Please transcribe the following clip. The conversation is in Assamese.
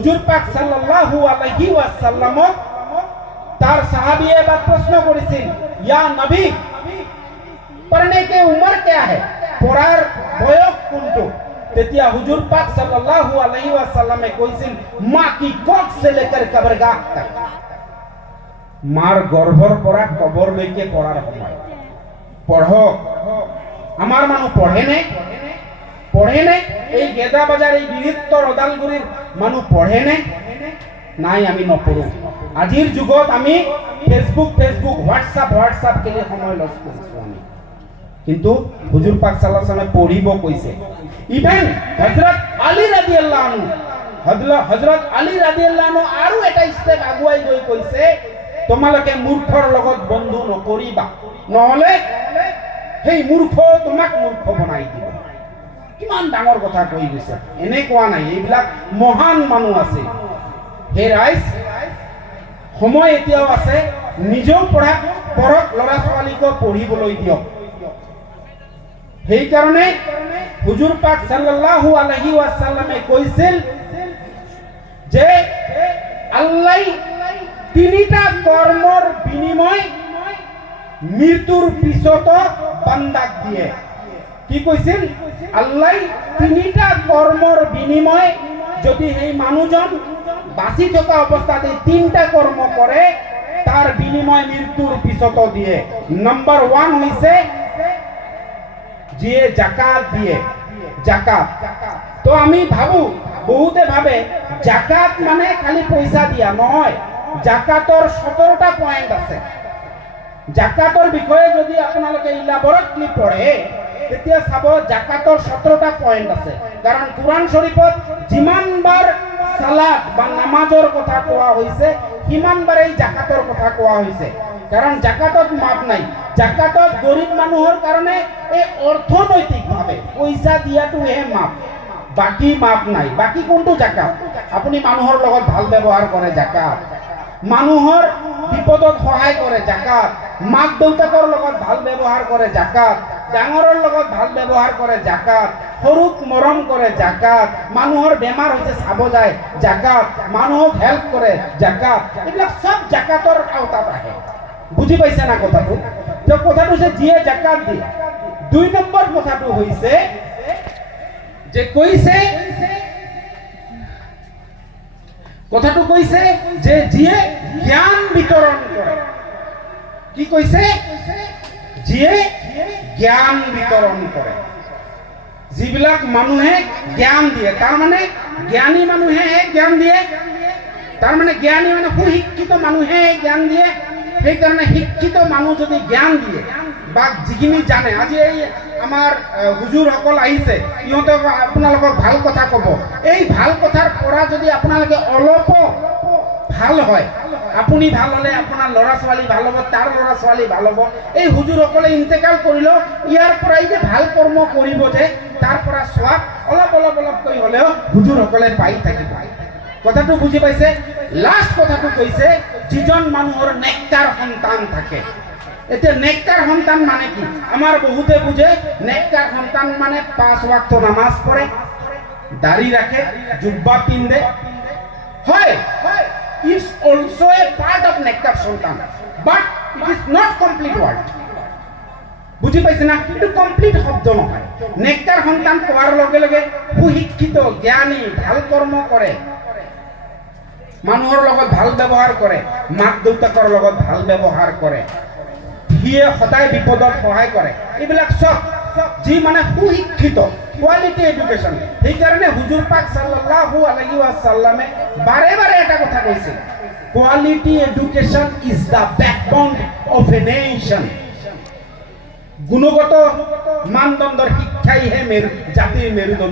হুজুর পাক সাল্লাল্লাহু আলাইহি ওয়াসাল্লামক তার সাহাবীয়ে বা প্রশ্ন করেছেন, ইয়া নবী, পড়নে কে উমর क्या है, পড়ার বয়স কোনটো? তেতিয়া হুজুর পাক সাল্লাল্লাহু আলাইহি ওয়াসাল্লামে কইছেন, মা কি কোখ সে লেকর কবরগাহ তক, মার গর্ভর পরা কবর লইকে পড়ার সময় পড়ো। আমার মানুষ পড়ে নে এই গেদা বাজার এই বৃহত্তর ওদালগুড়ির মানুষ পড়ে নাই, আমি নপঢ়ো। আজিৰ যুগত আমি ফেসবুক হোয়াটসঅ্যাপ কেলে সময় লস কৰিছো আমি, কিন্তু হুজুর পাক সাল্লাল্লাহু আলাইহি ওয়াসাল্লামে পঢ়িব কৈছে। ইভেন হযরত আলী রাদিয়াল্লাহু আনহু হযরত আলী ৰাদিয়াল্লাহু আনহু আৰু এটা স্টেপ আগুৱাই গৈ কৈছে, তোমালোকে মূৰ্খৰ লগত বন্ধু নকৰিবা, নহলে সেই মূৰ্খ তোমাক মূৰ্খ বনাই দিব। কিমান ডাঙৰ কথা কৈ গৈছে, এনে কোৱা নাই, এইবিলাক মহান মানুহ আছে। হে ৰাইজ, সময় এতিয়াও আছে, নিজেও পঢ়ক, ল'ৰা ছোৱালীকো পঢ়িবলৈ দিয়ক। সেইকাৰণে হুজুৰ পাক সাল্লাল্লাহু আলাইহি ওয়াসাল্লামে কৈছিল যে আল্লাহ তিনিটা কর্মর বিনিময় মৃত্যুর পিছত বান্দাক দিয়ে। কি কৈছিল? আল্লাহ তিনিটা কর্মর বিনিময়, যদি সেই মানুহজন বাঁচি থকা অৱস্থাতে তিনটা কর্ম করে, তার বিনিময় মৃত্যুর পিছত দিয়ে। নম্বর 1 হইছে যিয়ে জাকাত দিয়ে, জাকাত। তো আমি ভাবো, বহুতে ভাবে জাকাত মানে খালি পয়সা দিয়া নহয়, জাকাতৰ 17টা পয়েন্ট আছে। জাকাতৰ বিষয়ে যদি আপোনালোকে ইলাবৰেটলি পঢ়ে, তেতিয়া চাব জাকাতৰ 17টা পয়েন্ট আছে। কাৰণ কুৰান শৰীফত যিমানবাৰ সালাত বা নামাজৰ কথা কোৱা হৈছে, সিমানবাৰ এই জাকাতৰ কথা কোৱা হৈছে। কাৰণ জাকাতত মাপ নাই। জাকাতত গৰীব মানুহৰ কাৰণে এই অৰ্থনৈতিকভাৱে পইচা দিয়াটোহে মাপ, বাকি মাপ নাই। বাকি কোনটো জাকাত? আপুনি মানুহৰ লগত ভাল ব্যৱহাৰ কৰে, জাকাত। মানুহৰ বিপদত সহায় কৰে, জাকাত। মাক দেউতাকৰ লগত ভাল ব্যৱহাৰ কৰে, জাকাত। ডাঙৰৰ লগত ভাল ব্যৱহাৰ কৰে, জাকাত। সৰুক মৰম কৰে, জাকাত। মানুহৰ বেমাৰ হৈছে চাব যায়, জাকাত। মানুহক হেল্প কৰে, জাকাত। এইবিলাক সব জাকাতৰ আওতাত আহে। বুজি পাইছে না কথাটো? যে কথাটো হৈছে যিয়ে জাকাত দিয়ে। 2 নম্বৰ কথাটো হৈছে যে কথাটো কৈছে যে যিয়ে জ্ঞান বিতৰণ কৰে। কি কৈছে? যিয়ে জ্ঞান বিতৰণ কৰে। যিবিলাক মানুহে জ্ঞান দিয়ে, তাৰ মানে জ্ঞানী মানুহে জ্ঞান দিয়ে। তাৰ মানে জ্ঞানী মানে সুশিক্ষিত মানুহে জ্ঞান দিয়ে। সেইকাৰণে শিক্ষিত মানুহ যদি জ্ঞান দিয়ে বা যিখিনি জানে, আজি এই আমাৰ হুজুৰসকল আহিছে, ইহঁতক আপোনালোকক ভাল কথা ক'ব। এই ভাল কথাৰ পৰা যদি আপোনালোকে অলপ ভাল হয়, আপুনি ভাল হ'লে আপোনাৰ ল'ৰা ছোৱালী ভাল হ'ব, তাৰ ল'ৰা ছোৱালী ভাল হ'ব। এই হুজুৰসকলে ইন্তেকাল কৰিলেও ইয়াৰ পৰাই যে ভাল কৰ্ম কৰিব, যে তাৰ পৰা সোৱাদ অলপকৈ হ'লেও হুজুৰসকলে পাই থাকিব। কথাটো বুজি পাইছে? লাষ্ট কথাটো কৈছে, যিজন মানুহৰ নেককাৰ সন্তান থাকে। এতিয়া নেককাৰ সন্তান মানে কি? আমাৰ বহুতে বুজে নেককাৰ সন্তান মানে 5 ওয়াক্ত নামাজ পঢ়ে, দাড়ি ৰাখে, জুব্বা পিন্ধে। হয়, it's also a part of নেককাৰ সন্তান, but it is not complete word. বুজি পাইছে না? কিন্তু কমপ্লিট শব্দ নহয়। নেককাৰ সন্তান পোৱাৰ লগে লগে সুশিক্ষিত, জ্ঞানী, ভাল কৰ্ম কৰে, মানুহৰ লগত ভাল ব্যৱহাৰ কৰে, মাক দেউতাকৰ লগত ভাল ব্যৱহাৰ কৰে, সিয়ে সদায় বিপদত সহায় কৰে। এইবিলাক সব যি মানে সুশিক্ষিত, কোৱালিটি এডুকেশ্যন। সেইকাৰণে হুজুৰ পাক সাল্লাল্লাহু আলাইহি ওয়াসাল্লামে বাৰে বাৰে এটা কথা কৈছিল, quality education is the backbone of a nation. গুণগত মানদণ্ডৰ শিক্ষাইহে জাতিৰ মেৰুদণ্ড।